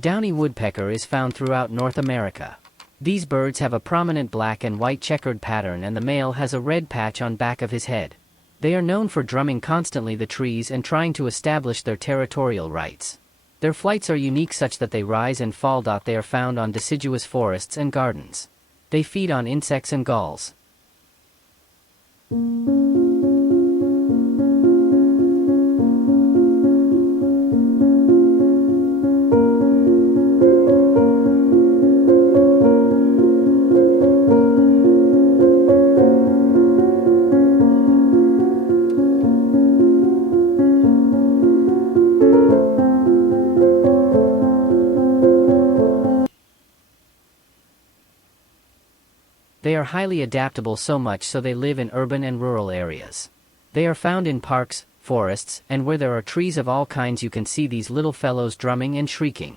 Downy woodpecker is found throughout North America. These birds have a prominent black and white checkered pattern, and the male has a red patch on back of his head. They are known for drumming constantly the trees and trying to establish their territorial rights. Their flights are unique such that they rise and fall. They are found on deciduous forests and gardens. They feed on insects and galls. They are highly adaptable, so much so they live in urban and rural areas. They are found in parks, forests, and where there are trees of all kinds. You can see these little fellows drumming and shrieking.